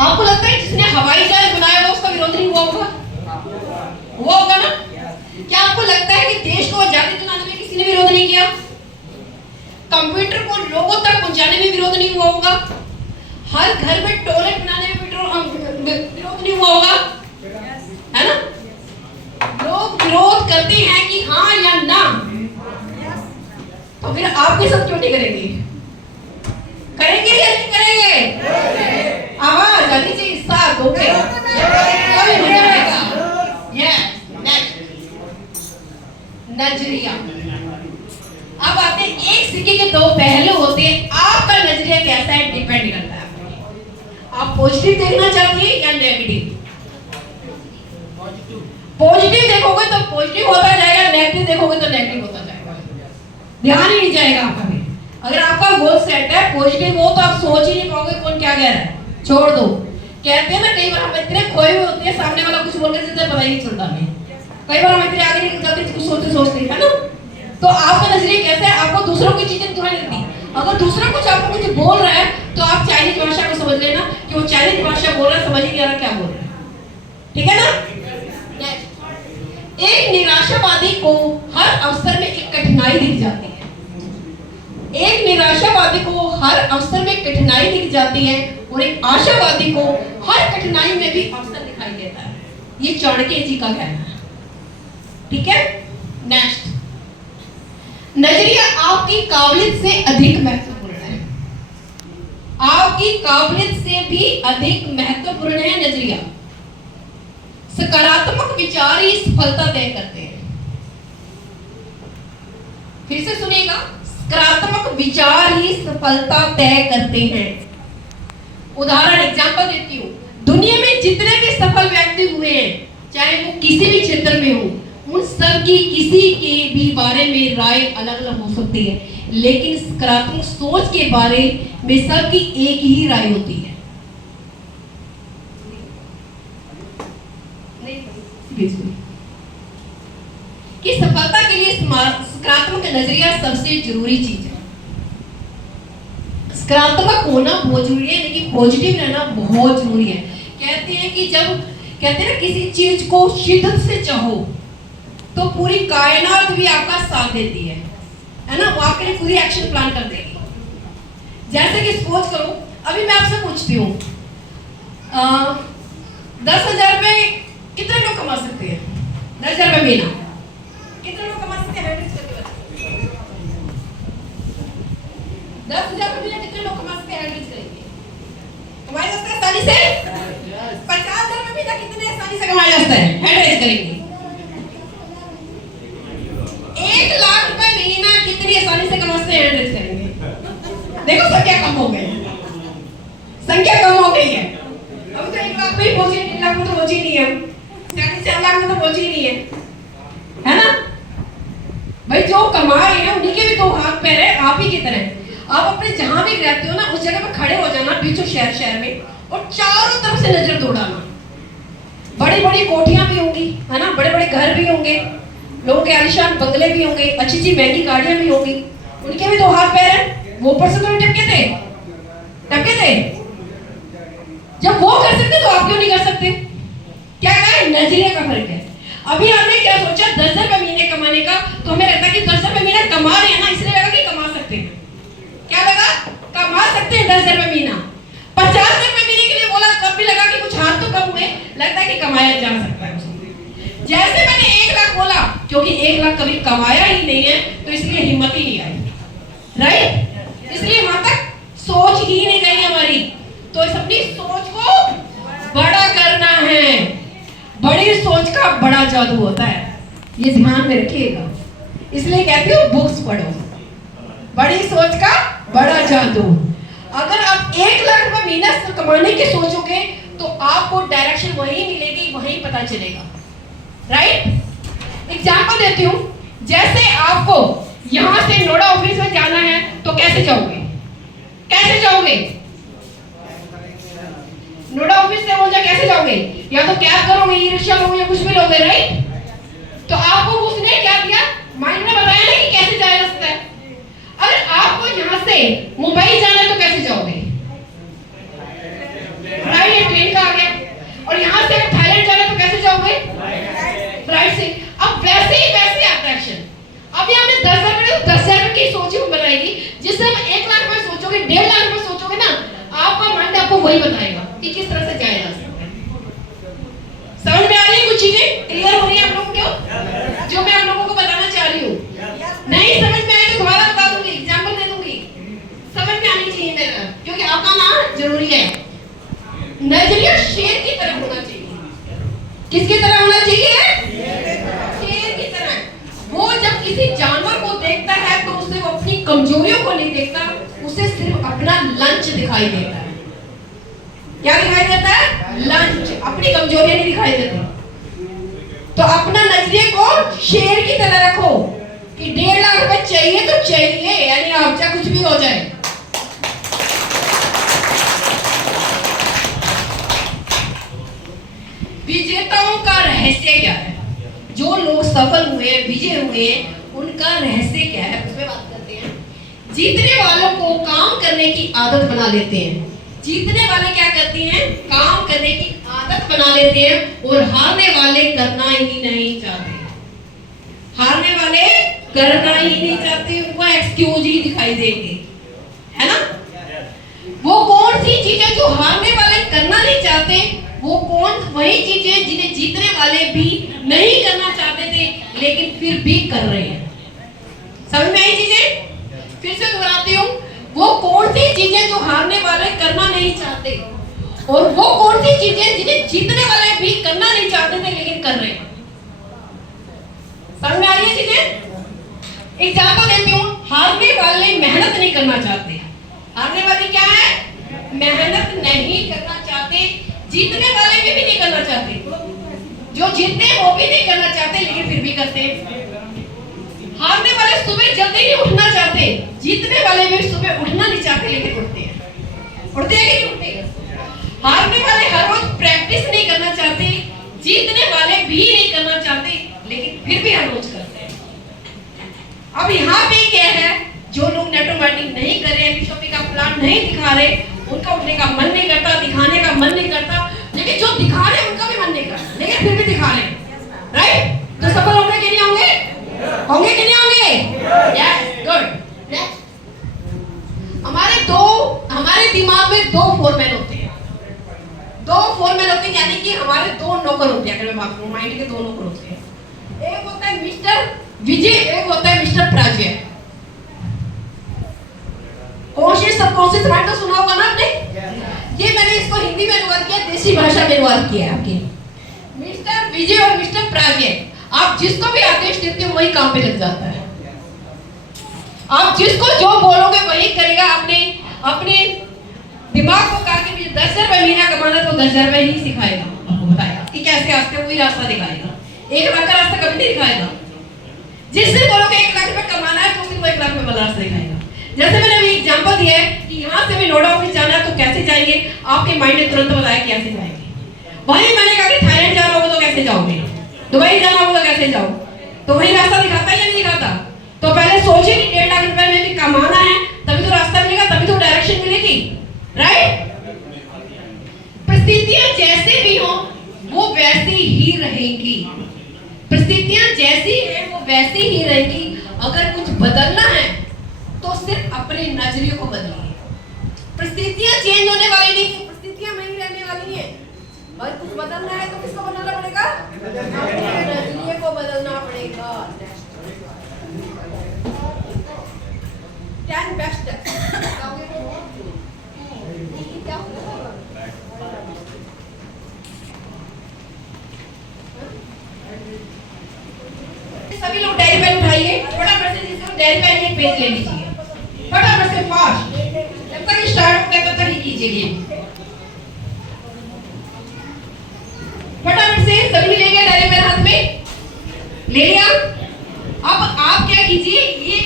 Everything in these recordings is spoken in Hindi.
आपको लगता है जिसने हवाई जहाज बनाया हुआ उसका विरोध नहीं हुआ होगा? हुआ होगा ना? क्या आपको लगता है कि देश को आजादी दिलाने में किसी ने विरोध नहीं किया? कंप्यूटर को लोगों तक पहुंचाने में विरोध नहीं हुआ होगा? हर घर में टॉयलेट बनाने में विरोध नहीं हुआ होगा? है ना? लोग विरोध करते हैं कि हाँ या ना, तो फिर आप ये सब क्यों नहीं करेंगे? करेंगे या नहीं करेंगे? आवाज आनी चाहिए, साथ दोगे कोई नहीं करेगा। नजरिया। अब आपने एक सिक्के के दो पहलू होते हैं, आपका नजरिया कैसा है डिपेंड करता है। आप पॉजिटिव देखना चाहते हैं या नेगेटिव? पॉजिटिव देखोगे तो पॉजिटिव होता जाएगा, नेगेटिव देखोगे तो नेगेटिव होता जाएगा, ध्यान ही नहीं जाएगा आपका भी। अगर आपका गोल सेट है पॉजिटिव हो तो आप सोच ही नहीं पाओगे कौन क्या कह रहा है, छोड़ दो। कहते हैं ना कई बार हम इतने खोए हुए होते हैं, सामने वाला कुछ बोल के पता ही नहीं चलता हमें। कई बार हम इतने आगे निकल जाते हैं कुछ सोचते सोचते, है ना? तो आपका नजरिया कैसा है? आपको दूसरों की चीजें दिखाई देती। अगर दूसरा कुछ आपको कुछ बोल रहा है तो आप चाइनीज भाषा को समझ लेना कि वो चाइनीज भाषा बोल रहा है, समझ ही नहीं आ रहा क्या बोल रहा है। ठीक है ना? एक निराशावादी को हर अवसर में एक कठिनाई दिख जाती है। एक निराशावादी को हर अवसर में कठिनाई दिख जाती है और एक आशावादी को हर कठिनाई में भी अवसर दिखाई देता है। ये चाणक्य जी का कहना है। ठीक है? नेक्स्ट, नजरिया आपकी काबिलियत से अधिक महत्वपूर्ण है। आपकी काबिलियत से भी अधिक महत्वपूर्ण है नजरिया। सकारात्मक विचार ही सफलता तय करते हैं। फिर से सुनिएगा, सकारात्मक विचार ही सफलता तय करते हैं। उदाहरण एग्जांपल देती हूँ। दुनिया में जितने भी सफल व्यक्ति हुए हैं, चाहे वो किसी भी क्षेत्र में हो, उन सब की किसी के भी बारे में राय अलग अलग हो सकती है, लेकिन सकारात्मक सोच के बारे में सबकी एक ही राय होती है। कि सफलता के लिए सकारात्मक नजरिया सबसे जरूरी चीज है। सकारात्मक होना बहुत जरूरी है, लेकिन पॉजिटिव रहना बहुत जरूरी है। कहते हैं कि जब कहते हैं ना किसी चीज को शिद्दत से चाहो तो पूरी कायनात भी आपका साथ देती है ना? वो आपके लिए पूरी एक्शन प्लान कर देगी। जैसे कि सपोज करो, अभी मैं आपसे पूछती हूँ 10,000 रुपए कितने लोग कमा सकते हैं? 10,000 रुपए महीना कितने लोग कमा सकते हैं? 10,000 रुपए कितने लोग कमा सकते हैं? कमाया जाता है आसानी से। 50,000 रुपए महीना कितने आसानी से कमाया जाता है? हैंड करेंगे। 1 लाख रुपए महीना कितनी आसानी से कमा सकते हैं? हैंड करेंगे। देखो संख्या कम हो गई, संख्या कम हो गई है। अभी तो 1 लाख पे पहुंची, 3 लाख में तो पहुंची नहीं है, 4 लाख में तो पहुंची नहीं है ना? भाई जो कमा रहे हैं उन्हीं के भी 2 हाथ पैर है, आप ही की तरह। आप अपने जहां भी रहते हो ना, उस जगह पे खड़े हो जाना बीचों शहर में, और चारों तरफ से नजर दौड़ाना। बड़ी बड़ी कोठियां भी होंगी, है ना? बड़े बड़े घर भी होंगे, लोगों के आलीशान बंगले भी होंगे, अच्छी अच्छी महंगी गाड़ियां भी होंगी, उनके भी 2 हाथ पैर हैं। वो ऊपर से तो टपके थे। जब वो कर सकते तो आप क्यों नहीं कर सकते? क्या है? नजरिया का फर्क है। अभी हमने क्या सोचा 10,000 रुपए महीने कमाने का, तो हमें लगता है कि 10,000 रुपए महीना कमा रहे हैं ना, इसलिए लगा कि कमा सकते हैं। क्या लगा? कमा सकते हैं 10,000 रुपए महीना। 50,000 रुपए महीने के लिए बोला तब भी लगा कि कुछ हाथ तो कम हुए, लगता है कि कमाया जा सकता है। जैसे मैंने 1 लाख बोला, क्योंकि 1 लाख कभी कमाया ही नहीं है तो इसलिए हिम्मत ही नहीं आई, राइट? इसलिए वहां तक सोच ही नहीं गई हमारी। तो इस अपनी सोच को बड़ा करना है। बड़ी सोच का बड़ा जादू होता है, ये ध्यान में रखिएगा। इसलिए कहती हूँ बुक्स पढ़ो, बड़ी सोच का बड़ा जादू। अगर आप 1 लाख रुपए महीना कमाने की सोचोगे तो आपको डायरेक्शन वहीं मिलेगी, वहीं पता चलेगा, राइट? एग्जाम्पल देती हूँ। जैसे आपको यहां से नोएडा ऑफिस में जाना है तो कैसे जाओगे? नोएडा ऑफिस से वहां कैसे जाओगे? या तो कैब करोगे, ई रिक्शा लोगे, या कुछ भी लोगे, राइट? तो आपको उसने क्या किया? माइंड में बताया ना कि कैसे जाया रास्ता है। अगर आपको यहाँ से मुंबई जाना है तो कैसे जाओगे? राइट? की सोच ही बनाएगी। जिससे हम 1 लाख रुपए सोचोगे, 1.5 लाख रुपए सोचोगे ना, आपका माइंड आपको वही बताएगा कि किस तरह से जाया जा सकता है। समझ में आ रही है कुछ चीजें? क्लियर हो रही है आप लोगों को जो मैं आप लोगों को बताना चाह रही हूँ? नहीं समझ में आई तो दोबारा बता दूंगी, एग्जाम्पल दे दूंगी, समझ में आनी चाहिए मेरा, क्योंकि आपका ना जरूरी है। नजरिया शेर की तरह होना चाहिए। किसकी तरह होना चाहिए? शेर की तरह। वो जब किसी जानवर को देखता है तो उसे वो अपनी कमजोरियों को नहीं देखता, उसे सिर्फ अपना लंच दिखाई देता है। क्या दिखाई देता है? लंच। अपनी कमजोरियां नहीं दिखाई देती। तो अपना नजरिए को शेर की तरह रखो कि 1.5 लाख रुपए चाहिए तो चाहिए, यानी आप चाहे कुछ भी हो जाए। विजेताओं का रहस्य क्या है? जो लोग सफल हुए, विजय हुए, उनका रहस्य क्या है, उस पर बात करते हैं। जीतने वालों को काम करने की आदत बना लेते हैं। जीतने वाले क्या करते हैं? काम करने की आदत बना लेते हैं। और हारने वाले करना ही नहीं चाहते। हारने वाले करना ही नहीं चाहते, उनको एक्सक्यूज ही दिखाई देंगे, है ना? वो कौन सी चीजें जो हारने वाले करना नहीं चाहते, वो कौन वही चीजें जिन्हें जीतने वाले भी नहीं करना चाहते थे लेकिन फिर भी कर रहे हैं। समझ में आई चीजें? फिर से दोहराती हूँ, वो कौन सी चीजें जो हारने वाले करना नहीं चाहते, और वो कौन सी चीजें जिन्हें जीतने वाले भी करना नहीं चाहते थे लेकिन कर रहे हैं। समझ में आ रही है चीजें? एग्जाम्पल देती हूँ। हारने वाले मेहनत नहीं करना चाहते। हारने वाले क्या है? मेहनत नहीं करना चाहते। जीतने वाले भी नहीं करना चाहते। जो जीतते हैं वो भी नहीं करना चाहते लेकिन फिर भी करते हैं। हारने वाले सुबह जल्दी नहीं उठना चाहते। जीतने वाले भी सुबह उठना नहीं चाहते लेकिन उठते हैं। उठते हैं कि नहीं उठते? हारने वाले हर रोज प्रैक्टिस नहीं करना चाहते। जीतने वाले भी नहीं करना चाहते लेकिन फिर भी हर रोज करते हैं। अब यहाँ पे क्या है? जो लोग नेटवर्किंग नहीं कर रहे, शॉपिंग का प्लान नहीं दिखा रहे, उनका उठने का मन नहीं करता, दिखाने का मन नहीं करता, लेकिन जो दिखा रहे उनका भी मन नहीं करता, लेकिन फिर भी दिखा रहे, राइट? तो सफल होंगे कि नहीं होंगे? होंगे कि नहीं होंगे? Yes, good. नेक्स्ट, हमारे दिमाग में 2 फोरमैन होते हैं। 2 फोरमैन होते हैं, यानी कि हमारे 2 नौकर होते हैं। अगर मैं बात करूं, माइंड के 2 नौकर होते हैं। एक होता है मिस्टर विजय, एक होता है मिस्टर प्राजय। कॉन्शियस सबकॉन्शियस माइंड तो सुना होगा ना आपने? ये मैंने इसको हिंदी में अनुवाद किया, देसी भाषा में अनुवाद किया है आपके। मिस्टर विजय और मिस्टर प्राजय, आप जिसको भी आदेश देते हो वही काम पे लग जाता है। आप जिसको जो बोलोगे वही करेगा। अपने दिमाग को कहा कि 10,000 रुपए महीना कमाना तो 10,000 रुपए ही सिखाएगा, आपको बताएगा कि कैसे आस्ते वही रास्ता दिखाएगा। 1 लाख का रास्ता कभी नहीं दिखाएगा। जिससे बोलोगे 1 लाख रुपए कमाना है तो फिर वो 1 लाख रुपए वाला रास्ता दिखाएगा। जैसे मैंने अभी एग्जांपल दिया है कि यहाँ से भी नोएडा ऑफिस जाना है तो कैसे जाएंगे, आपके माइंड ने तुरंत बताया कैसे जाएंगे। वहीं मैंने कहा कि थाईलैंड जाना होगा तो कैसे जाओगे, दुबई जाना होगा तो कैसे जाओ, तो वही रास्ता दिखाता है या नहीं दिखाता? तो पहले सोचिए कि 1.5 लाख रुपए में भी कमाना है, तभी तो रास्ता मिलेगा, तभी तो डायरेक्शन मिलेगी, राइट? परिस्थितियां जैसे भी हो वो वैसी ही रहेंगी। परिस्थितियां जैसी है वो वैसी ही रहेंगी। अगर कुछ बदलना है तो सिर्फ अपने नजरिए को बदलिए। परिस्थितियां चेंज होने वाली नहीं है, परिस्थितियां वही रहने वाली हैं। और कुछ बदलना है तो किसको बदलना पड़ेगा? अपने नजरिए को बदलना पड़ेगा। 10 बेस्ट सभी लोग डायरी पेन उठाइए, फटाफट से जिसको डायरी पेन एक पेज ले लीजिए, फटाफट से फास्ट। जब तक स्टार्ट होता है तब तक ही कीजिए। फटाफट से सभी ले गए डायरी पेन हाथ में? ले लिया? अब आप क्या कीजिए, ये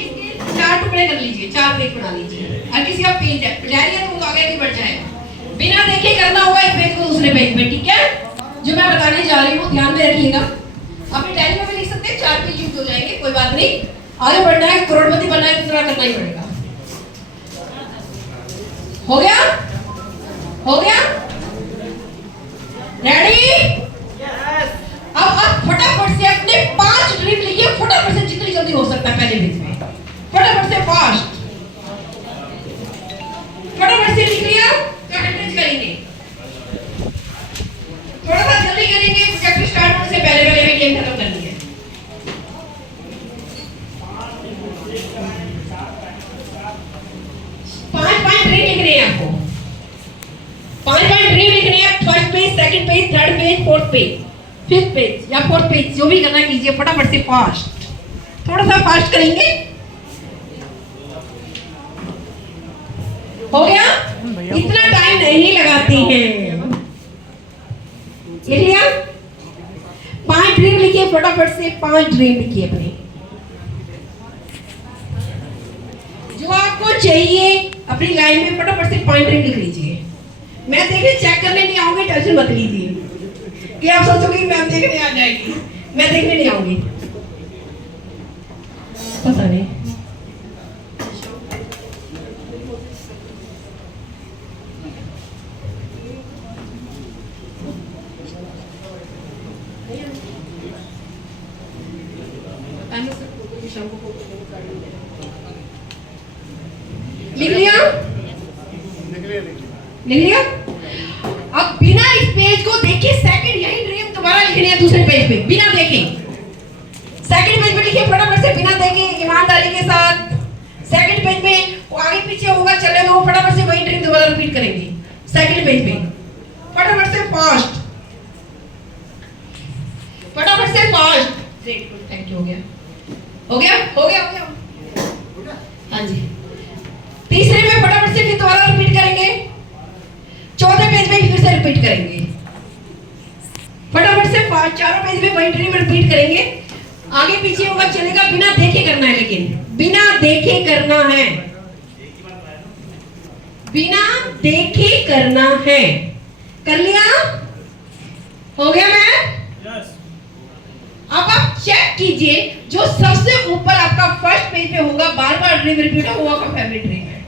4 टुकड़े कर लीजिए, 4 पेज बना लीजिए। और किसी का पेज है डायरी है तो आगे भी बढ़ जाएगा। बिना देखे करना होगा एक पेज को दूसरे पेज में, ठीक है? जो मैं बताने जा रही हूँ ध्यान में रखिएगा। अपनी डायरी में भी लिख सकते हैं, 4 पेज यूज हो जाएंगे, कोई बात नहीं। आगे बढ़ना है, करोड़पति बनना है, दूसरा करना ही पड़ेगा। हो गया? हो गया? रेडी? अब आप फटाफट से अपने 5 ड्रीम लिखिए, फटाफट से जितनी जल्दी हो सकता है पहले पेज में, फटाफट से page, second page, third page, fourth page, fifth page या फोर्थ पेज, जो भी करना कीजिए फटाफट से फास्ट, थोड़ा सा फास्ट करेंगे। हो गया? इतना टाइम नहीं लगाते हैं। लिख लिया? 5 ड्रीम लिखिए फटाफट से, 5 ड्रीम लिखिए अपने जो आपको चाहिए अपनी लाइफ में, फटाफट से 5 ड्रीम लिख लीजिए। मैं देखिए चेक करने नहीं आऊंगी, टेंशन मत लीजिए कि आप सोचोगे मैम देखने आ जाएगी, मैं देखने नहीं आऊंगी, पता नहीं। लिख लिया? लिख लिया? अब बिना इस पेज को देखे सेकंड यही ड्रीम दोबारा लिखनी है दूसरे पेज पे, बिना देखे। सेकंड पेज पे लिखिए फटाफट से, बिना देखे ईमानदारी के साथ। सेकंड पेज में वो आगे पीछे होगा चलेगा, वो फटाफट से वही ड्रीम दोबारा रिपीट करेंगे सेकंड पेज पे, फटाफट से फास्ट, फटाफट से फास्ट। Thank you. हो गया? हो गया? हो गया? हो गया? हाँ जी। तीसरे में फटाफट से फिर दोबारा रिपीट करेंगे, चौथे पेज में फिर से रिपीट करेंगे, फटाफट से चारों पेज में वही ड्रीम रिपीट करेंगे। आगे पीछे होगा चलेगा, बिना देखे करना है, लेकिन बिना देखे करना है, बिना देखे करना है। कर लिया? हो गया मैम? अब आप चेक कीजिए, जो सबसे ऊपर आपका फर्स्ट पेज पे होगा, बार बार ड्रीम रिपीट हो, वो आपका फेवरेट ड्रीम है,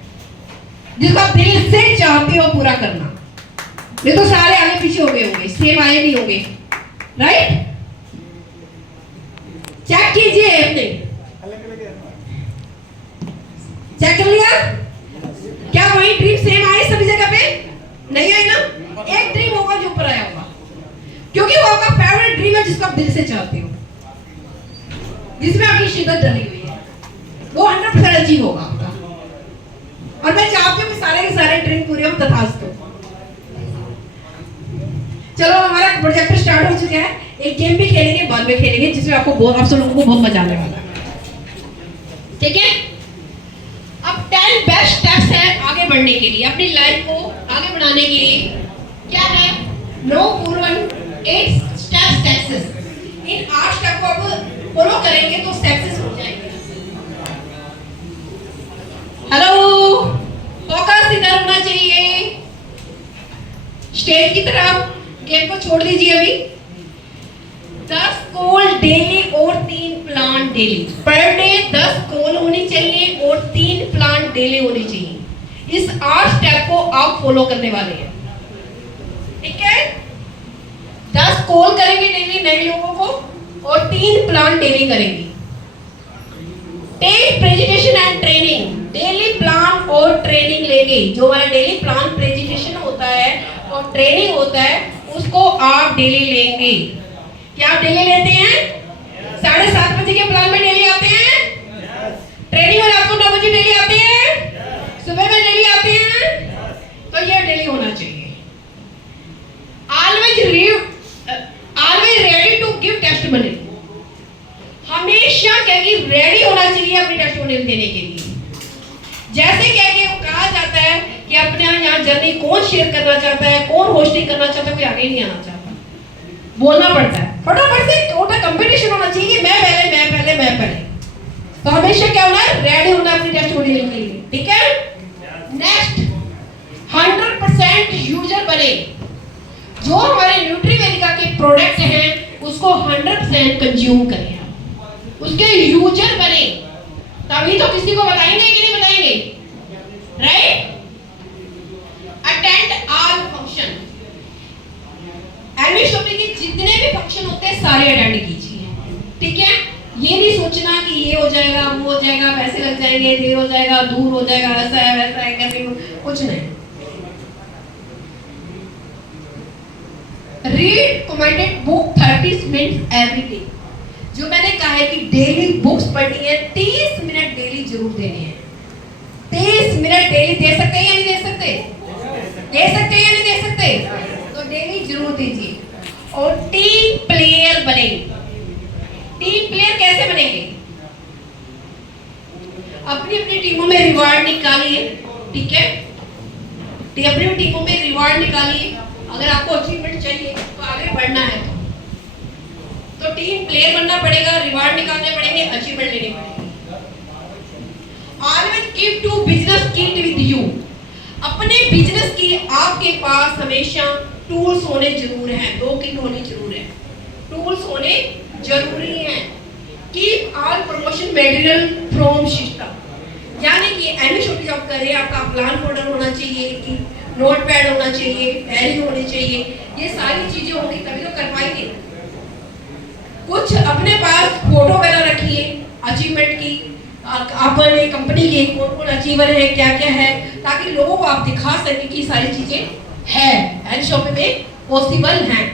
जिसको आप दिल से चाहते हो पूरा करना। ये तो सारे आगे पीछे हो गए होंगे, सेम आए नहीं होंगे, राइट? चेक कीजिए अपने, चेक कर लिया? क्या वही ड्रीम सेम आए सभी जगह पे? नहीं आए ना? एक ड्रीम होगा जो ऊपर आया होगा, क्योंकि वो आपका फेवरेट ड्रीम है, जिसको आप दिल से चाहते हो, जिसमें आपकी शिद्दत डली हुई है, वो 100% अचीव होगा आपका। और मैं चाहती हूँ कि सारे के सारे ड्रीम पूरे हो, तथास्तु। चलो हमारा प्रोजेक्ट स्टार्ट हो चुका है, एक गेम भी खेलेंगे, बाद में खेलेंगे, जिसमें आपको बहुत, आप सब लोगों को बहुत मजा आने वाला है। ठीक है? अब 10 बेस्ट स्टेप्स हैं आगे बढ़ने के लिए, अपनी लाइफ को आगे बढ़ाने के लिए। क्या है? नो पूर्वन 8 स्टेप्स सक्सेस। इन 8 स्टेप को आप फॉलो करेंगे तो सक्सेस हो जाएंगे। हेलो, फोकस इधर होना चाहिए, स्टेज की तरफ। गेम को छोड़ दीजिए अभी। 10 कॉल डेली और 3 plant daily. Per day 10 call होनी चाहिए और 3 प्लांट डेली होनी चाहिए। इस 8 स्टेप को आप फॉलो करने वाले हैं, ठीक है? 10 कॉल करेंगे डेली नए लोगों को और 3 प्लांट डेली करेंगे। Take presentation and training, daily plan और ट्रेनिंग लेंगे। जो हमारा डेली प्लान प्रेजेंटेशन होता है और ट्रेनिंग होता है, उसको आप डेली लेंगे। क्या आप डेली लेते हैं? 7:30 बजे के प्लान में डेली आते हैं, ट्रेनिंग में रात को 9 बजे डेली आते हैं, सुबह में डेली आते हैं, तो ये डेली होना चाहिए। Always ready to give testimony, हमेशा क्या कि रेडी होना चाहिए अपनी टेस्टिमनी देने के लिए। जैसे क्या कि कहा जाता है कि अपने यहाँ जर्नी कौन शेयर करना चाहता है, कौन होस्टिंग करना चाहता है, कोई आगे नहीं आना चाहता, बोलना पड़ता है। फटाफट से छोटा कंपटीशन होना चाहिए, मैं पहले। तो हमेशा क्या होना है? रेडी होना अपनी टेस्टिमनी देने के लिए, ठीक है? नेक्स्ट, 100% यूजर बने। जो हमारे न्यूट्रीवेदिका के प्रोडक्ट हैं उसको 100% कंज्यूम करें, उसके यूजर बने, तभी तो किसी को बताएंगे कि नहीं बताएंगे, right? Attend all function, anniversary के जितने भी फंक्शन होते हैं सारे अटेंड कीजिए, ठीक है? ये नहीं सोचना कि ये हो जाएगा, वो हो जाएगा, पैसे लग जाएंगे, देर हो जाएगा, दूर हो जाएगा, ऐसा है वैसा है, कैसे, कुछ नहीं। Read commented book 30 minutes every day. जो मैंने कहा है कि डेली बुक्स पढ़नी है, 30 मिनट डेली जरूर देने हैं। 30 मिनट डेली दे सकते हैं या नहीं दे सकते? दे सकते हैं या नहीं दे सकते? तो डेली जरूर अगर आपको अचीवमेंट चाहिए तो आगे बढ़ना है तो टीम प्लेयर बनना पड़ेगा, रिवार्ड निकालने पड़ेंगे, अचीवमेंट लेनी पड़ेगी। Always keep to business kit with you. अपने बिजनेस की आपके पास हमेशा टूल्स होने जरूर हैं, 2 किट होनी जरूर है, टूल्स होने जरूरी हैं। Keep all promotion material from system, यानी कि एनी छोटी जॉब कर रहे हैं, आपका प्लान फोल्डर होना चाहिए, कि नोटपैड होना चाहिए, डायरी होनी चाहिए, ये सारी चीजें होंगी तभी तो कर पाएंगे। कुछ अपने पास फोटो वगैरह रखिए अचीवमेंट की, अपने कंपनी के कौन कौन अचीवर है, क्या क्या है, ताकि लोगों को आप दिखा सके कि सारी चीजें है एंड शॉपिंग में पॉसिबल हैं।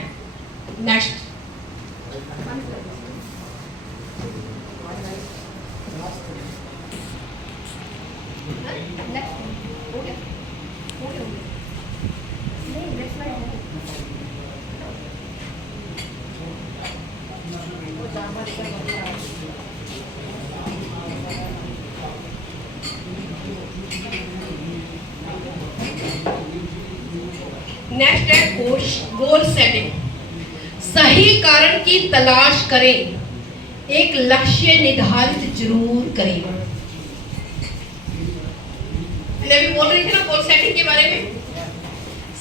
नेक्स्ट नेक्स्ट है गोल सेटिंग। सही कारण की तलाश करें, एक लक्ष्य निर्धारित जरूर करें। मैं भी बोल रही थी ना गोल सेटिंग के बारे में।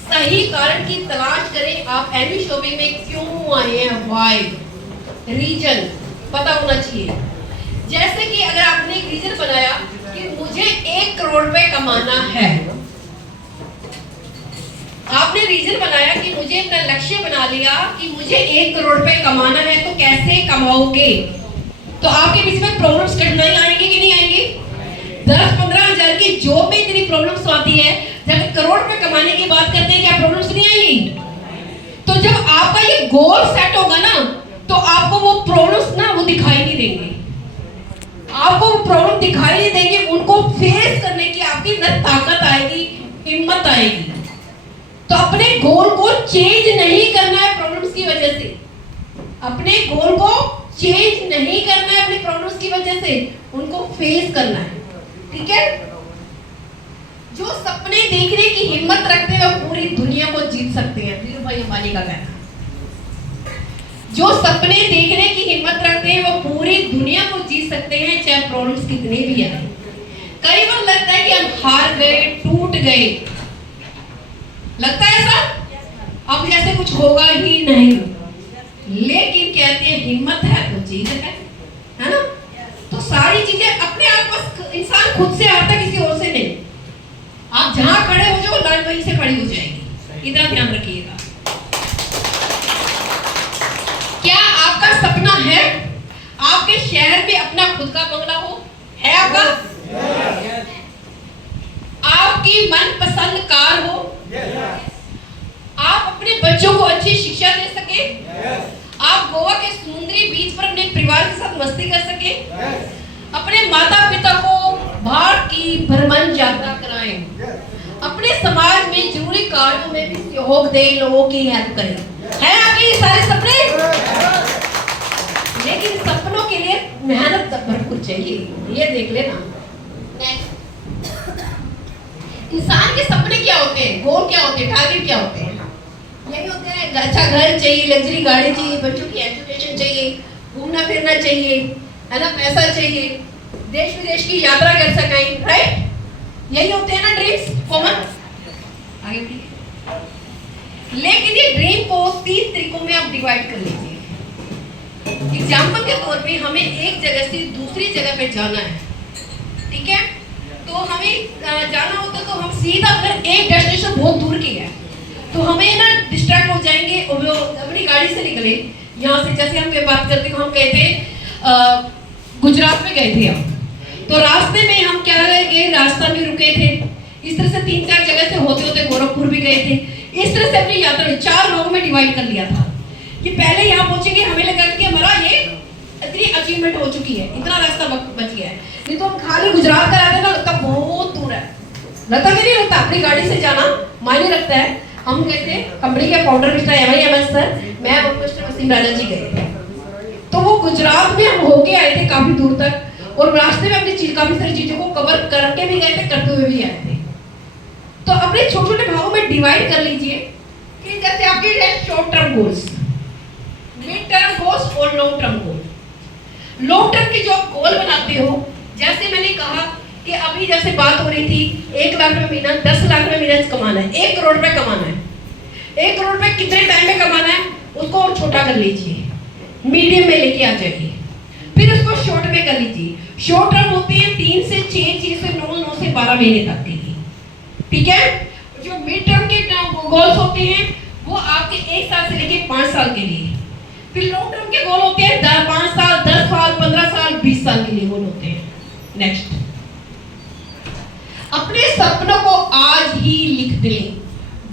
सही कारण की तलाश करें, आप एमी शॉपिंग में क्यों आए हैं, व्हाई, रीजन पता होना चाहिए। जैसे कि अगर आपने एक रीजन बनाया कि मुझे 1 करोड़ रुपए कमाना है, आपने रीजन बनाया कि मुझे अपना लक्ष्य बना लिया कि मुझे 1 करोड़ रुपए कमाना है, तो कैसे कमाओगे? तो आपके बीच में प्रॉब्लम्स, कठिनाई आएंगी कि नहीं आएंगी? 10-15 हजार की जॉब में इतनी प्रॉब्लम्स आती है, जब करोड़ रुपए कमाने की बात करते हैं, क्या प्रॉब्लम्स नहीं आएंगी? तो जब आपका ये गोल सेट होगा ना, तो आपको वो प्रॉब्लम्स ना वो दिखाई नहीं देंगे, आपको वो प्रॉब्लम दिखाई नहीं देंगे, उनको फेस करने की आपकी न ताकत आएगी, हिम्मत आएगी। तो अपने गोल को चेंज नहीं करना है प्रॉब्लम्स की वजह से, अपने गोल को चेंज नहीं करना है अपनी प्रॉब्लम्स की वजह से, उनको फेस करना है, ठीक है? जो सपने देखने की हिम्मत रखते हैं वो पूरी दुनिया को जीत सकते हैं, धीरू भाई अंबानी का कहना। जो सपने देखने की हिम्मत रखते हैं वो पूरी दुनिया को जीत सकते हैं, चाहे प्रॉब्लम्स कितने भी आए। कई बार लगता है कि हम हार गए, टूट गए, लगता है ऐसा, अब जैसे कुछ होगा ही नहीं, लेकिन कहते हैं हिम्मत है तो जीत है ना? तो सारी चीजें अपने आप बस इंसान खुद से आता, किसी और से नहीं। आप जहां खड़े हो जाओ, लाइन वहीं से खड़ी हो जाएगी, इतना ध्यान रखिएगा। क्या आपका सपना है आपके शहर में अपना खुद का बंगला हो? है आपका? आपकी मनपसंद कार हो? आप अपने बच्चों को अच्छी शिक्षा दे सके? आप गोवा के समुद्री बीच पर अपने परिवार के साथ मस्ती कर सके? अपने माता पिता को भारत की भ्रमण यात्रा कराएं? अपने समाज में जरूरी कार्यों में भी सहयोग दें, लोगों की हेल्प करें? है आपके ये सारे सपने? लेकिन सपनों के लिए मेहनत भरपूर चाहिए, ये देख लेना। इंसान के सपने क्या होते हैं, गोल क्या होते हैं, टारगेट क्या होते हैं? यही होते हैं, अच्छा घर चाहिए, लग्जरी गाड़ी चाहिए, बच्चों की एजुकेशन चाहिए, घूमना फिरना चाहिए, है ना, पैसा चाहिए, देश विदेश की यात्रा कर सकें, राइट? यही होते हैं ना ड्रीम्स, कॉमन। आगे बढ़िए। लेकिन ये ड्रीम को 3 तरीकों में आप डिवाइड कर लीजिए। एग्जाम्पल के तौर पे हमें एक जगह से दूसरी जगह पे जाना है, ठीक है? तो हमें जाना होता तो हम सीधा, अगर एक डेस्टिनेशन बहुत दूर की है तो हमें ना डिस्ट्रैक्ट हो जाएंगे, और वो अपनी गाड़ी से निकले यहाँ से, जैसे हम बात करते हैं, हम गए थे गुजरात में गए थे हम, तो रास्ते में हम क्या गए, रास्ता में रुके थे, इस तरह से 3-4 जगह से होते होते गोरखपुर भी गए थे। इस तरह से अपनी यात्रा में 4 लोगों में डिवाइड कर लिया था कि पहले यहाँ पहुंचेंगे, हमें लगा कि हमारा ये इतनी अचीवमेंट हो चुकी है, इतना रास्ता बच गया है, नहीं तो हम खाली गुजरात का रहते ना, लगता बहुत दूर है, लगता कि नहीं लगता, अपनी गाड़ी से जाना मायने रखता है। हम गए थे, कंपनी के फाउंडर मिस्टर MIMS सर, मैं और मिस्टर वसीम राजा जी गए, तो वो गुजरात में हम होके आए थे काफी दूर तक, और रास्ते में अपनी काफी सारी चीजों को कवर करके भी गए थे, करते हुए भी आए थे। तो अपने छोटे छोटे भागों में डिवाइड कर लीजिए कि जैसे short term goals, mid term goals और long term goal. Long term के जो आप गोल बनाते हो, जैसे मैंने कहा कि अभी जैसे बात हो रही थी 1 लाख रुपए महीना, 10 लाख रुपए महीना कमाना है, 1 करोड़ रुपए कमाना है। 1 करोड़ रुपए कितने टाइम में कमाना है, उसको और छोटा कर लीजिए, मीडियम में लेके आ जाइए, फिर उसको शॉर्ट में कर लीजिए। शॉर्ट टर्म होते हैं 3 से 6, 6 से 9, 9 से 12 महीने तक के, ठीक है। जो मिड टर्म के गोल्स होते हैं वो आपके 1 साल से लेके 5 साल के लिए। फिर लॉन्ग टर्म के गोल होते हैं 5 साल, 10 साल, 15 साल, 20 साल के लिए गोल होते हैं। नेक्स्ट, अपने सपनों को आज ही लिख दें।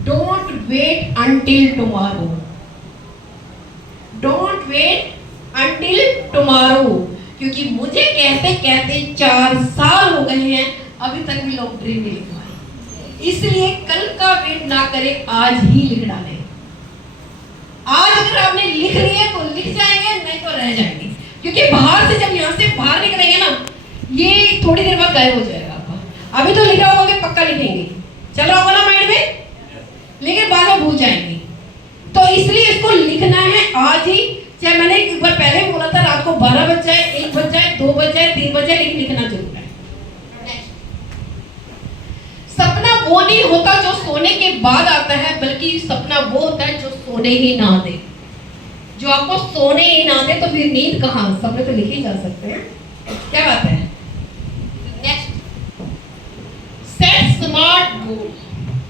Don't wait until tomorrow, don't wait until tomorrow, क्योंकि मुझे कहते कहते 4 साल हो गए हैं, अभी तक भी लोग ड्रीम नहीं लिख पाए। इसलिए कल का वेट ना करें, आज ही लिख डालें। आज अगर आपने लिख लिया तो लिख जाएंगे, नहीं तो रह जाएंगे, क्योंकि बाहर से जब यहाँ से बाहर निकलेंगे ना, ये थोड़ी देर बाद गायब हो जाएगा आपका। अभी तो लिखा होगा कि पक्का लिखेंगे, चल रहा होगा ना माइंड में, लेकिन बाद में भूल जाएंगे। तो इसलिए इसको लिखना है आज ही। चाहे मैंने एक बार पहले बोला था रात को 12 बज जाए, 1 बज जाए, 2 बज जाए, 3 बज जाए, लेकिन लिखना जरूर है। सपना वो नहीं होता जो सोने के बाद आता है, बल्कि सपना वो होता है जो सोने ही ना दे। जो आपको सोने ही ना दे तो फिर नींद कहाँ, सपने तो लिखे ही जा सकते हैं, क्या बात है। नेक्स्ट, सेट स्मार्ट गोल।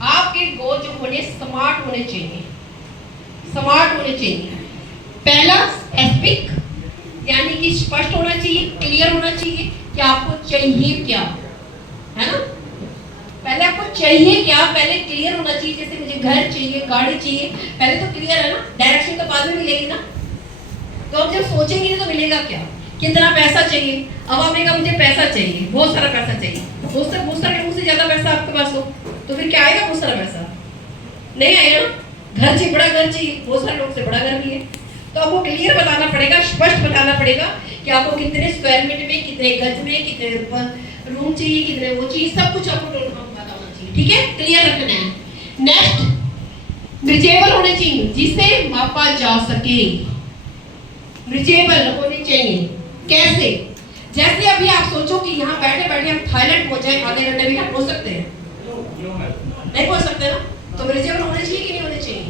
आपके गोल जो होने स्मार्ट होने चाहिए, स्मार्ट होने चाहिए। पहला स्पेसिफिक, यानी कि स्पष्ट होना चाहिए, क्लियर होना चाहिए कि आपको चाहिए क्या, है ना। पहले आपको चाहिए क्या, पहले क्लियर होना चाहिए। जैसे मुझे घर चाहिए, गाड़ी चाहिए, पहले तो क्लियर है ना, डायरेक्शन तो बाद में मिलेगी ना। तो अब जब सोचेंगे नहीं तो मिलेगा क्या, कितना पैसा चाहिए। अब आपने कहा मुझे पैसा चाहिए, बहुत सारा पैसा चाहिए, बहुत सारे लोगों से ज्यादा पैसा आपके पास हो तो फिर क्या आएगा, बहुत सारा पैसा नहीं आएगा ना। घर चाहिए, बड़ा घर चाहिए, बहुत सारे लोग से बड़ा घर भी है। तो आपको क्लियर बताना पड़ेगा, स्पष्ट बताना पड़ेगा कि आपको कितने स्क्वायर फीट में, कितने गज में, कितने रूम चाहिए, कितने वो चाहिए, सब कुछ आपको बताना चाहिए, ठीक है, क्लियर रखना है। नेक्स्ट, रिचेबल होने चाहिए, जिसे मापा जा सके। रिचेबल होने चाहिए कैसे, जैसे अभी आप सोचो कि यहाँ बैठे बैठे हम थाईलैंड पहुंच जाए, आधे घंटे में हम पहुंच सकते हैं, नहीं पहुंच सकते ना। तो रिचेबल होने चाहिए कि नहीं होने चाहिए।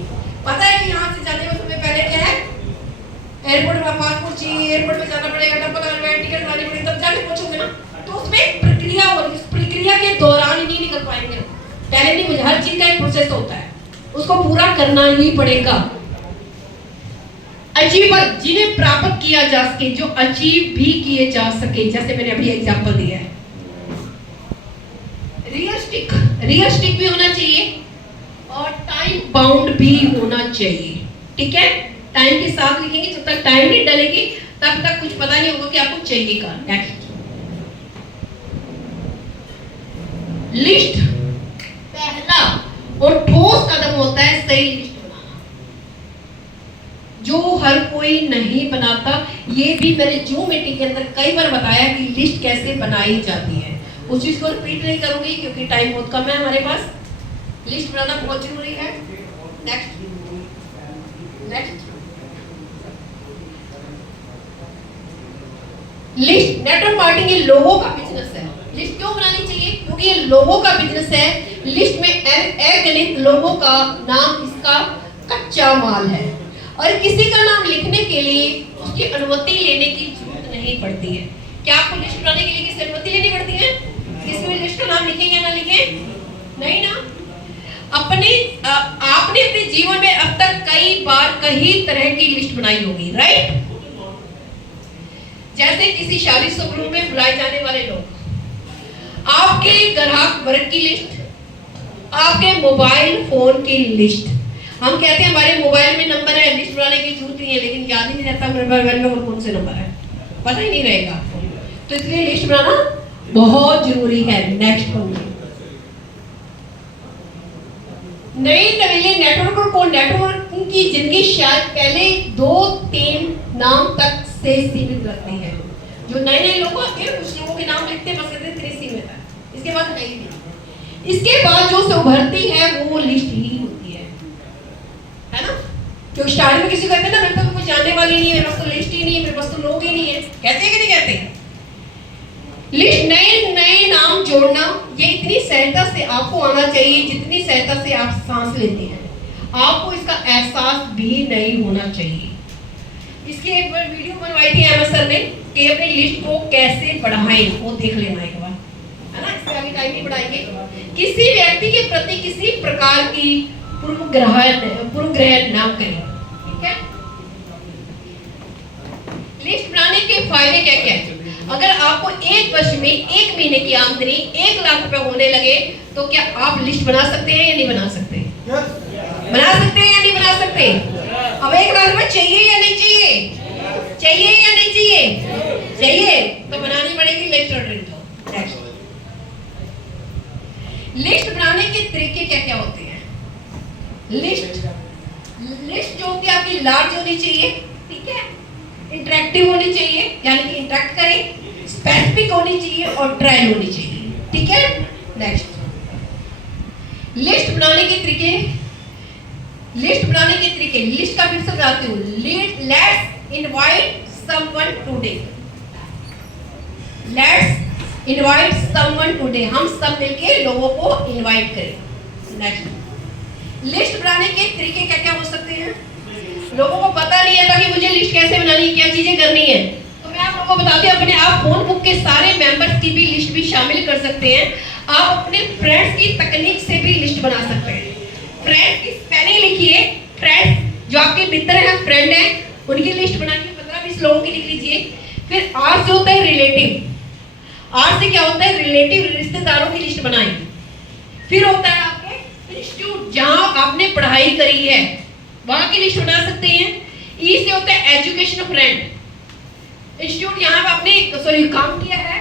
पता है कि यहाँ से जाने में तुम्हें पहले क्या है, एयरपोर्ट में पासपोर्ट चाहिए, एयरपोर्ट में जाना पड़ेगा, डब्बा लगाना पड़ेगा, टिकट लानी पड़ेगी, तब जाके पहुंचोगे ना। तो उसमें प्रक्रिया होगी, उस प्रक्रिया के दौरान ही नहीं निकल पाएंगे, पहले नहीं मुझे, हर चीज का एक प्रोसेस होता है, उसको पूरा करना ही पड़ेगा। अचीवर, जिन्हें प्राप्त किया जा सके, जो अचीव भी किए जा सके, जैसे मैंने अभी एग्जांपल दिया है। रियलिस्टिक, रियलिस्टिक भी होना चाहिए और टाइम बाउंड भी होना चाहिए, ठीक है। टाइम के साथ लिखेंगे, जब तक टाइम नहीं डलेगी तब तक कुछ पता नहीं होगा कि आपको चाहिए क्या। Next, list. पहला और ठोस कदम होता है सही लिस्ट बनाना, जो हर कोई नहीं बनाता। ये भी मैंने जूम मीटिंग के अंदर कई बार बताया कि लिस्ट कैसे बनाई जाती है। उस चीज को रिपीट नहीं करूंगी क्योंकि टाइम बहुत कम है हमारे पास। लिस्ट बनाना बहुत जरूरी है। Next, next, list. Network marketing ये लोगों का बिजनेस है। लिस्ट क्यों बनानी चाहिए, क्योंकि ये लोगों का बिजनेस है। लिस्ट में अगणित लोगों का नाम इसका कच्चा माल है और किसी का नाम लिखने के लिए उसकी अनुमति लेने की जरूरत नहीं पड़ती है। क्या आपको लिस्ट बनाने के लिए किसी अनुमति लेनी पड़ती है? किसी भी लिस्ट का नाम लिखेंगे या ना लिखें? नहीं ना। आपने अपने जीवन में अब तक कई बार कई तरह की लिस्ट बनाई होगी, राइट। जैसे किसी शादी समारोह में बुलाए जाने वाले लोग, आपके ग्राहक वर्ग की लिस्ट, आपके मोबाइल फोन की लिस्ट। हम कहते हैं हमारे मोबाइल में नंबर है, लिस्ट बनाने की जरूरत नहीं है, लेकिन याद ही नहीं रहता मेरे मोबाइल में कौन से नंबर है, पता ही नहीं रहेगा आपको। तो इसलिए लिस्ट बनाना बहुत जरूरी है। नेक्स्ट होंगे नई नवीले नेटवर्क को, नेटवर्क की जिंदगी शायद पहले 2-3 नाम तक से सीमित लगती है। जो नए नए लोग आते हैं कुछ लोगों के नाम लिखते हैं, बस कहते हैं सीमित है, इसके बाद नहीं भी। इसके बाद जो उभरती है वो लिस्ट ही होती है ना। क्योंकि स्टार्ट में किसी को कहते हैं ना मैं तो कुछ जानने वाली नहीं है, मेरे पास तो लिस्ट ही नहीं है, मेरे पास तो लोग ही नहीं है, कहते हैं कि नहीं कहते? लिस्ट नए नए नाम जोड़ना ये इतनी सहजता से आपको आना चाहिए जितनी सहजता से आप सांस लेते हैं। आपको इसका एहसास भी नहीं होना चाहिए। इसकी एक बार वीडियो बनवाई थी एमएस सर ने कि अपनी लिस्ट को कैसे बढ़ाएं, वो देख लेना एक बार, है ना? इससे आगे टाइम नहीं बढ़ाएंगे। किसी व्यक्ति के प्रति किसी प्रकार की पूर्वग्रह ना करें, ठीक है? लिस्ट बनाने के फायदे क्या क्या है? अगर आपको एक वर्ष में 1 महीने की आमदनी 1 लाख रुपए होने लगे तो क्या आप लिस्ट बना सकते हैं या नहीं बना सकते? बना सकते हैं या नहीं बना सकते? अब 1 लाख रुपए चाहिए या नहीं चाहिए? चाहिए या नहीं चाहिए? चाहिए तो बनानी पड़ेगी लिस्ट और ड्रिंक। लिस्ट बनाने के तरीके क्या क्या होते हैं? लिस्ट जो होती है आपकी लार्ज होनी चाहिए, ठीक है? इंटरेक्टिव होनी चाहिए, यानी कि इंटरेक्ट करें, स्पेसिफिक होनी चाहिए और ट्रायल होनी चाहिए, ठीक है? नेक्स्ट, लिस्ट बनाने के तरीके, लिस्ट का फिर से बताती हूँ। लेट्स इनवाइट समवन टुडे, हम सब मिलके लोगों को इनवाइट करें। नेक्स्ट, लिस्ट बनाने के तरीके क्या क्या हो सकते हैं? लोगों को पता नहीं है कि मुझे लिस्ट कैसे बनानी है, क्या चीजें करनी है, तो मैं आप लोगों को बताती हूँ। अपने आप फोन बुक के सारे मेंबर्स की भी लिस्ट भी शामिल कर सकते हैं। आप अपने फ्रेंड्स की तकनीक से भी लिस्ट बना सकते हैं। फ्रेंड्स की स्पेलिंग लिखिए, फ्रेंड्स जो आपके मित्र हैं, फ्रेंड हैं, उनकी लिस्ट बनाइए, 15-20 लोगों की लिख लीजिए। फिर आर से होता है रिलेटिव, आर से क्या होता है? रिलेटिव, रिश्तेदारों की लिस्ट बनाएं। फिर होता है आपके इंस्टीट्यूट, जहां आपने पढ़ाई करी है, वहां की लिस्ट बना सकते हैं। ई से होता है एजुकेशन फ्रेंड, इंस्टीट्यूट यहाँ पे आपने काम किया है।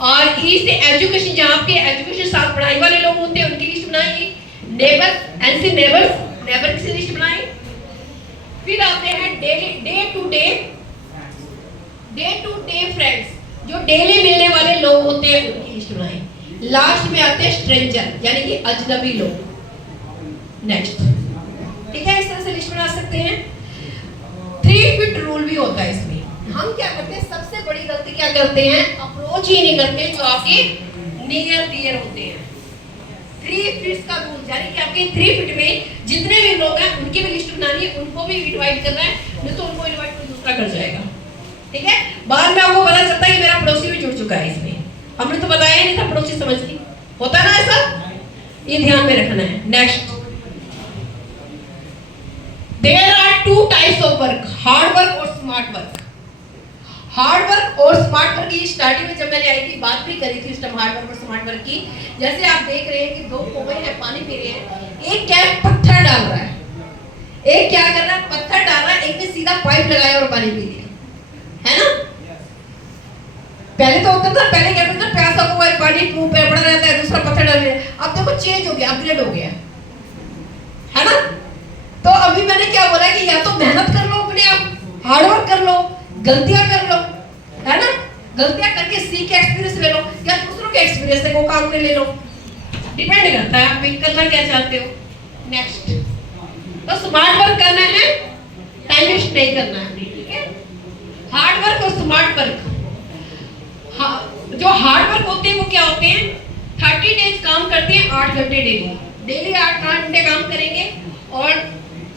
और ई से एजुकेशन, जहाँ आपके एजुकेशन साथ पढ़ाई वाले लोग होते हैं, उनकी लिस्ट बनाइए। नेबर, एन से नेबर की लिस्ट बनाएं। फिर आते हैं डे टू डे फ्रेंड्स, जो डेली मिलने वाले लोग होते हैं, उनकी लिस्ट बनाएं। लास्ट में आते हैं स्ट्रेंजर, यानी कि अजनबी लोग। नेक्स्ट, ठीक है? इस तरह से लिस्ट बना सकते हैं। 3 फीट रूल भी होता है इसमें। हम क्या करते हैं, सबसे बड़ी गलती क्या करते हैं? अप्रोच ही नहीं करते जो आपके नियर डियर होते हैं। 3 फीट का रूल, यानी कि आपके 3 फीट में जितने भी लोग हैं उनकी भी लिस्ट बनानी है, उनको भी इनवाइट करना है, नहीं तो उनको इनवाइट कोई दूसरा कर जाएगा, ठीक है? बाद में आपको पता चलता है कि मेरा पड़ोसी भी जुड़ चुका है इसमें, हमने तो बताया नहीं था, पड़ोसी समझती होता ना ऐसा, ये ध्यान में रखना है। Next, there are 2 types of work, hard work और स्मार्ट वर्क। हार्ड वर्क और स्मार्ट वर्क की स्टार्टिंग में जब मैंने आई थी, बात भी करी थी इस टाइम हार्ड वर्क और स्मार्ट वर्क की। जैसे आप देख रहे हैं कि 2 कौवे हैं, पानी पी रहे हैं, एक क्या है, पत्थर डाल रहा है, एक क्या कर रहा है, पत्थर डाल रहा है, एक ने सीधा पाइप लगाया और पानी पी लिया, है ना? पहले तो होता था, पहले क्या होता था, प्यासा को पानी मुंह पे पड़ा रहता है, दूसरा पत्थर डाल रहा है। अब देखो चेंज हो गया, अपग्रेड हो गया, है ना? तो अभी मैंने क्या बोला कि या तो मेहनत कर लो, अपने आप हार्ड वर्क कर लो, गलतियां कर लो, है ना? गलतियां करके सीख के एक्सपीरियंस ले लो, या दूसरों के एक्सपीरियंस से वो काम कर ले लो, डिपेंड करता है आप करना क्या चाहते हो। नेक्स्ट, तो स्मार्ट वर्क करना है, टाइम वेस्ट नहीं करना है, ठीक है? हार्ड वर्क और स्मार्ट वर्क, जो हार्ड वर्क होते हैं वो क्या होते हैं? 30 डेज काम करते हैं, 8 घंटे डेली 8 घंटे काम करेंगे और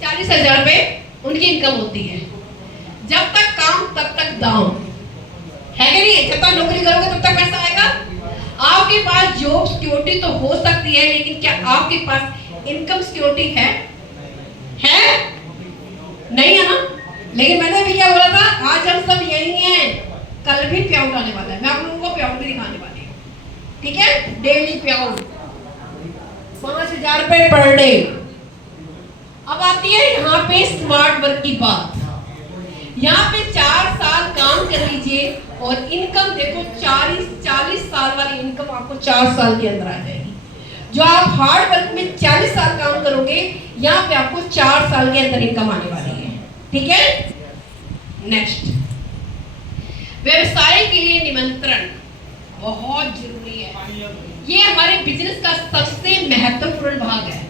40,000 रुपए उनकी इनकम होती है। जब तक काम तब तक दाम, है कि नहीं? जब तक नौकरी करोगे तब तक पैसा आएगा। आपके पास जॉब सिक्योरिटी तो हो सकती है, लेकिन क्या आपके पास इनकम सिक्योरिटी है? नहीं है ना? लेकिन मैंने अभी क्या बोला था, आज हम सब यही हैं, कल भी पेआउट आने वाला है, मैं आप लोगों को पेआउट भी दिखाने वाली हूँ, ठीक है? डेली पेआउट 5,000 रुपए पर डे। अब आती है यहाँ पे स्मार्ट वर्क की बात। यहाँ पे 4 साल काम कर लीजिए और इनकम देखो 40 साल वाली इनकम आपको 4 साल के अंदर आ जाएगी। जो आप हार्ड वर्क में 40 साल काम करोगे, यहाँ पे आपको 4 साल के अंदर इनकम आने वाली है, ठीक है? नेक्स्ट, व्यवसाय के लिए निमंत्रण बहुत जरूरी है। ये हमारे बिजनेस का सबसे महत्वपूर्ण भाग है।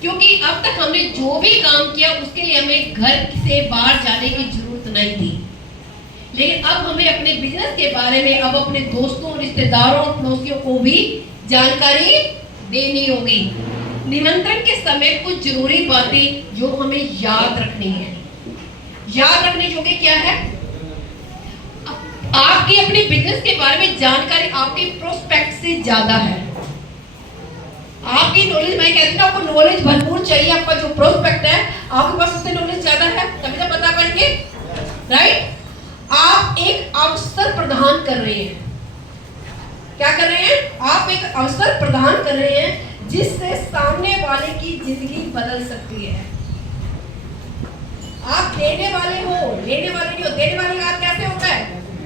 क्योंकि अब तक हमने जो भी काम किया उसके लिए हमें घर से बाहर जाने की जरूरत नहीं थी, लेकिन अब हमें अपने बिजनेस के बारे में अब अपने दोस्तों, रिश्तेदारों और पड़ोसियों को भी जानकारी देनी होगी। निमंत्रण के समय कुछ जरूरी बातें जो हमें याद रखनी है। याद रखने योग्य क्या है? आपकी अपने बिजनेस के बारे में जानकारी आपके प्रोस्पेक्ट से ज्यादा है। आपकी नॉलेज, मैं कहती हूँ आपको नॉलेज भरपूर चाहिए। आपका जो प्रोस्पेक्ट है आपके पास उससे नॉलेज ज्यादा है, तभी तो बता पाएंगे, राइट? आप एक अवसर प्रदान कर रहे हैं। क्या कर रहे हैं? आप एक अवसर प्रदान कर रहे हैं जिससे सामने वाले की जिंदगी बदल सकती है। आप देने वाले हो, लेने वाले नहीं हो। देने वाले का हाथ कैसे होता है?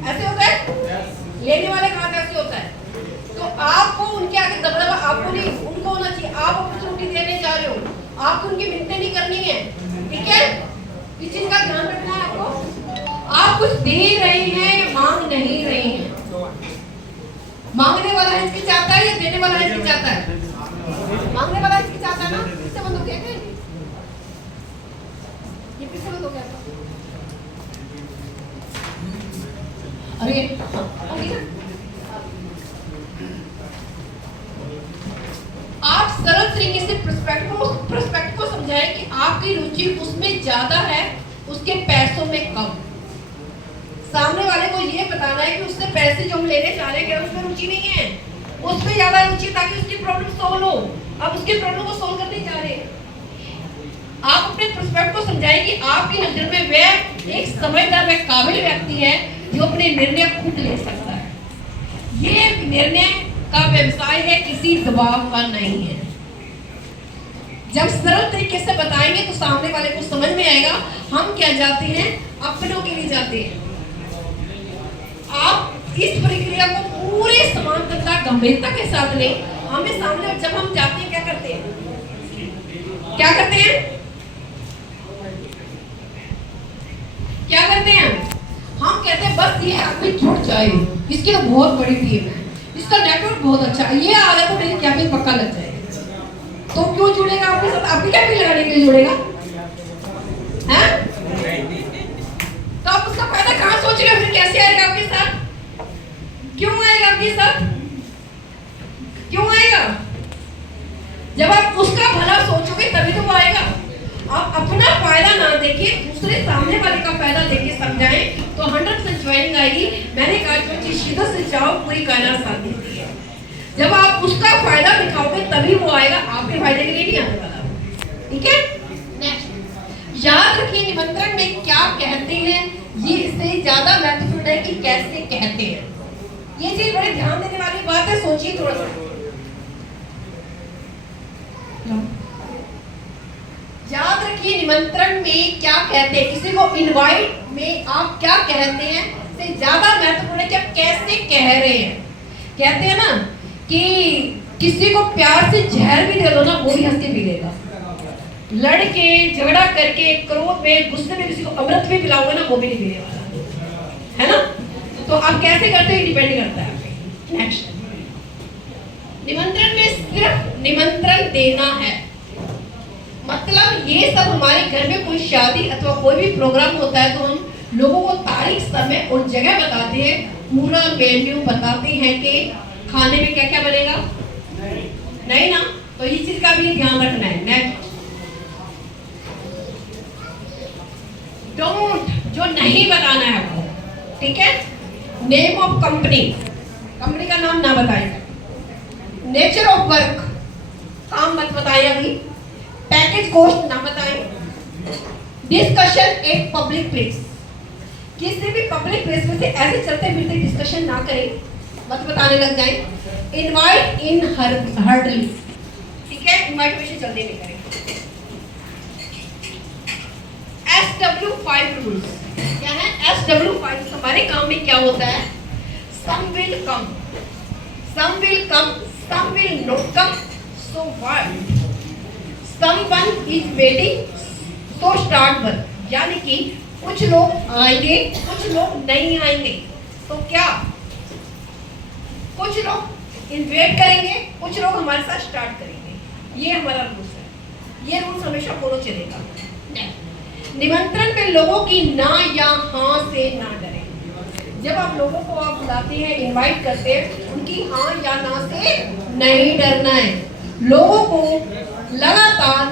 ऐसे होता है। लेने वाले का हाथ ऐसे होता है। तो आपको उनके आगे दबदबा आपको नहीं, उनको होना चाहिए। आप अपॉर्चुनिटी देने जा रहे हो, आपको उनकी मिन्नतें नहीं करनी है, ठीक है? इस चीज का ध्यान रखना है आपको। आप कुछ दे रहे हैं, मांग नहीं रहे हैं। मांगने वाला हिचकिचाता है या देने वाला हिचकिचाता है? मांगने वाला हिचकिचाता है ना। इससे बंद हो गया क्या? ये किससे बंद हो गया था? अरे आप सरल तरीके से प्रोस्पेक्ट को समझाएं कि आपकी रुचि उसमें ज्यादा है, उसके पैसों में कम। सामने वाले को ये बताना है कि उससे पैसे जो हम लेने जा रहे हैं उसमें रुचि नहीं है, उसमें ज्यादा रुचि, ताकि उसकी प्रॉब्लम सॉल्व हो। अब उसके प्रॉब्लम को सॉल्व करने जा रहे हैं। आप अपने प्रोस्पेक्ट को समझाएं कि आपकी नजर में वह एक समझदार व काबिल व्यक्ति है जो अपने निर्णय खुद ले सकता है। ये निर्णय का व्यवसाय है, किसी दबाव का नहीं है। जब सरल तरीके से बताएंगे तो सामने वाले को समझ में आएगा हम क्या जाते हैं, अपनों के लिए जाते हैं। आप इस प्रक्रिया को पूरे समानता, गंभीरता के साथ लें। हमें सामने जब हम जाते हैं क्या करते हैं? क्या करते हैं? क्या करते हैं? हम कहते हैं बस ये आदमी जुट जाए, इसकी तो बहुत बड़ी टीम है, इसका नेटवर्क बहुत अच्छा है, ये आ गया तो मेरी कैबिन पक्का लग जाएगा। तो क्यों जुड़ेगा आपके साथ? आपकी कैबिन लगाने के लिए जुड़ेगा, हैं? तो आप उसका फायदा कहाँ सोचेगा? फिर कैसे आएगा आपके साथ? क्यों आएगा आपके साथ? क्यों आएगा? जब आप उसका भला सोचोगे तभी तो वो आएगा। आप अपना फायदा ना देखिए, दूसरे सामने वाले का फायदा देके समझाएं तो 100% ज्वाइनिंग आएगी। मैंने कहा जो चीज शिद्दत से चाहो पूरी कायनात साथ देती है। जब आप उसका फायदा दिखाओगे तभी वो आएगा, आपके फायदे के लिए नहीं आने वाला, ठीक है? नेक्स्ट, याद रखिए निमंत्रण में क्या कहते हैं ये इससे ज्यादा महत्वपूर्ण है कि कैसे कहते हैं। ये चीज बड़े ध्यान देने वाली बात है, सोचिए थोड़ा सा। याद रखिए निमंत्रण में क्या कहते हैं, किसी को इनवाइट में आप क्या कहते हैं से ज्यादा महत्वपूर्ण है कि आप कैसे कह रहे हैं। कहते हैं ना कि किसी को प्यार से जहर भी दे दो ना, वो भी हंस के पी लेगा। लड़के झगड़ा करके क्रोध में गुस्से में किसी को अमृत भी पिलाओगे ना, वो भी नहीं पीने वाला, है ना? तो आप कैसे करते हैं डिपेंड करता है। नेक्स्ट, निमंत्रण में सिर्फ निमंत्रण देना है, मतलब ये सब हमारे घर में कोई शादी अथवा कोई भी प्रोग्राम होता है तो हम लोगों को तारीख, समय और जगह बताते हैं, पूरा मेन्यू बताते हैं कि खाने में क्या क्या बनेगा, नहीं ना? तो इस चीज का भी ध्यान रखना है। नेक्स्ट, डोंट, जो नहीं बताना है आपको, ठीक है? नेम ऑफ कंपनी, कंपनी का नाम ना बताएं। नेचर ऑफ वर्क, काम मत बताएं अभी। पैकेज कॉस्ट ना बताएं। डिस्कशन एक पब्लिक प्लेस, किसी भी पब्लिक प्लेस में से ऐसे चलते फिरते डिस्कशन ना करें, मत बताने लग जाएं। इनवाइट इन हर्डली, ठीक है? इनवाइटेशन जल्दी नहीं करें। SW5 रूल्स क्या है? SW5 हमारे काम में क्या होता है? Some will come, some will come, some will not come, so what? Someone is waiting, so start work. यानी कि कुछ लोग आएंगे, कुछ लोग नहीं आएंगे, तो क्या? कुछ लोग वेट करेंगे, कुछ लोग हमारे साथ स्टार्ट करेंगे। ये हमारा रूल्स है। ये रूल्स हमेशा फॉलो चलेगा। निमंत्रण में लोगों की ना या हाँ से ना डरें। जब आप लोगों को आप बुलाते हैं, इनवाइट करते हैं, उनकी हाँ या ना से नहीं डरना है। लोगों को लगातार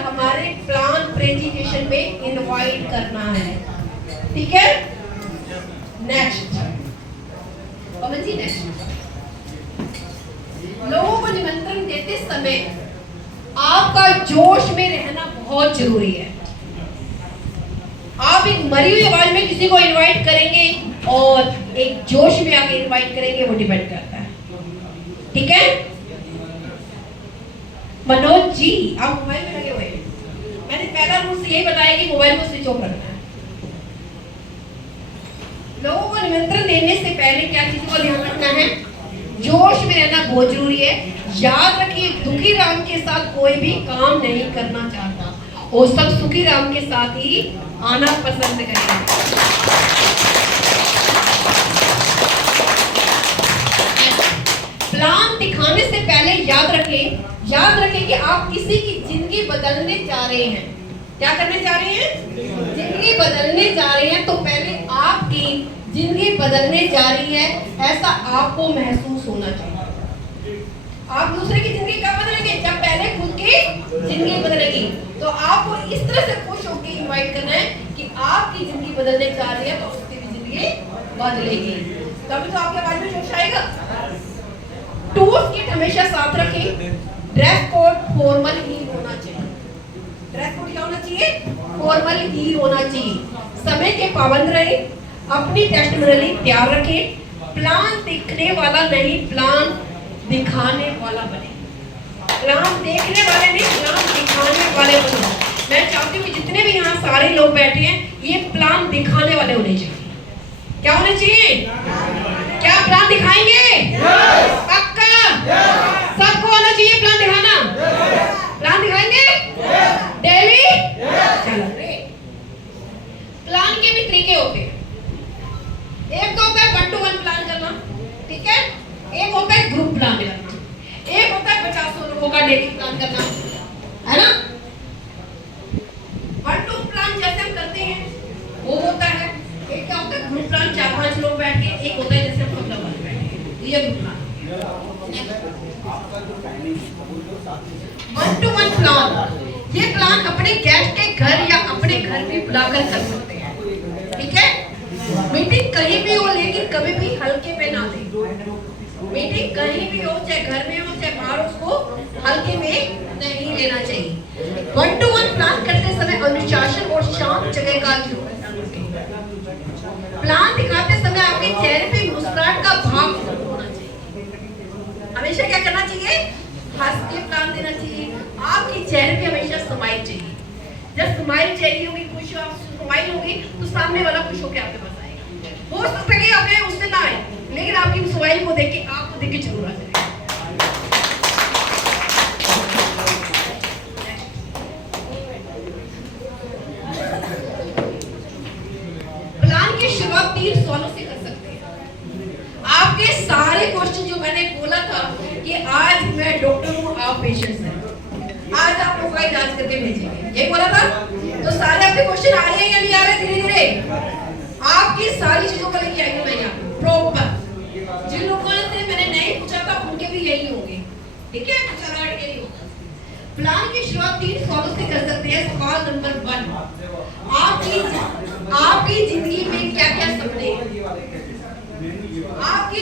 हमारे प्लान प्रेजेंटेशन में इनवाइट करना है, ठीक है। नेक्स्ट पवन जी, नेक्स्ट लोगों को निमंत्रण देते समय आपका जोश में रहना बहुत जरूरी है। आप एक मरी हुई आवाज में किसी को इनवाइट करेंगे और एक जोश में आके इनवाइट करेंगे, वो डिपेंड करता है, ठीक है। मनोज जी, आप मोबाइल में लगे हुए हैं। मैंने पहला रूल यही बताया कि मोबाइल को स्विच ऑफ रखना है। लोगों को निमंत्रण देने से पहले क्या चीजों का ध्यान रखना है? जोश में रहना बहुत जरूरी है। याद रखिए, दुखी राम के साथ कोई भी काम नहीं करना चाहता, वो सब सुखी राम के साथ ही आना पसंद करेंगे। प्लान दिखाने से पहले याद रखें कि आप किसी की जिंदगी बदलने जा रहे हैं। क्या करने जा रहे हैं? जिंदगी बदलने जा रहे हैं। तो पहले आपकी जिंदगी बदलने जा रही है, ऐसा आपको महसूस होना चाहिए। आप दूसरे की जिंदगी कब बदलेंगे? जब पहले खुद की जिंदगी बदलेगी। तो आपको इस तरह से खुश होकर इनवाइट करना है कि आपकी जिंदगी बदलने जा रही है, तो उसकी भी जिंदगी बदलेगी। तभी तो आपके आवाज में जोश आएगा। टूल्स किट हमेशा साथ रखें। ड्रेस कोड फॉर्मल ही होना चाहिए। ड्रेस कोड क्या होना चाहिए? फॉर्मल ही होना चाहिए। समय के पाबंद रहें। अपनी टेस्टिमोनियल तैयार रखें। प्लान दिखने वाला नहीं, प्लान दिखाने वाला बने। प्लान देखने वाले नहीं, प्लान दिखाने वाले बने। मैं चाहती हूँ जितने भी यहाँ सारे लोग बैठे हैं, ये प्लान दिखाने वाले होने चाहिए। क्या होने चाहिए? क्या प्लान दिखाएंगे? पक्का? सबको आना चाहिए प्लान दिखाना। प्लान दिखाएंगे डेली? चलो। प्लान के भी तरीके होते हैं। एक तो होता है 1 to 1 प्लान करना, ठीक है। एक होता है ग्रुप प्लान करना। एक होता है 50 लोगों का डेली प्लान करना, है ना। 1 to 1 प्लान जैसे हम करते हैं वो होता है। एक क्या होता है? ग्रुप प्लान, 4-5 लोग बैठ के। एक होता है जैसे हम सब लोग बैठे हैं, ये ग्रुप प्लान। 1 to 1 प्लान, ये प्लान अपने गेस्ट के घर या अपने घर भी बुलाकर कर सकते हैं, ठीक है। मीटिंग कहीं भी हो, लेकिन कभी भी हल्के पे ना लें। मीटिंग कहीं भी हो, चाहे घर में हो चाहे बाहर, उसको हल्के में नहीं लेना चाहिए। 1 to 1 प्लान करते समय अनुशासन और शांत जगह का ध्यान रखें। प्लान दिखाते समय आपके चेहरे पे मुस्कुराहट का भाव होना चाहिए। हमेशा क्या करना चाहिए? हंस के प्लान देना चाहिए। आपके चेहरे पे हमेशा स्माइल चाहिए। जब स्माइल चाहिए होगी, खुश आप स्माइल होगी, तो सामने वाला खुश होकर आपके पास आएगा। हो सकता है कि आप उससे ना आए, लेकिन आपकी स्माइल को देख के, आपको देख के जरूर आ जाएगा। प्लान की शुरुआत 3 सवालों से कर सकते हैं। आपके सारे क्वेश्चन जो मैंने बोला था कि आज मैं डॉक्टर हूँ, आप पेशेंट हैं, आज आप लोग का इलाज करके भेजेंगे, ये बोला था। तो सारे आपके क्वेश्चन आ रहे हैं या नहीं आ रहे? धीरे धीरे आपकी सारी चीजों को लेके आएंगे मैं यहाँ प्रॉपर। जिन लोगों से मैंने नहीं पूछा था उनके भी यही होंगे, ठीक है। प्लान की शुरुआत 3 सवालों से कर सकते हैं। सवाल नंबर 1, आपकी जिंदगी में क्या क्या सपने हैं? आपकी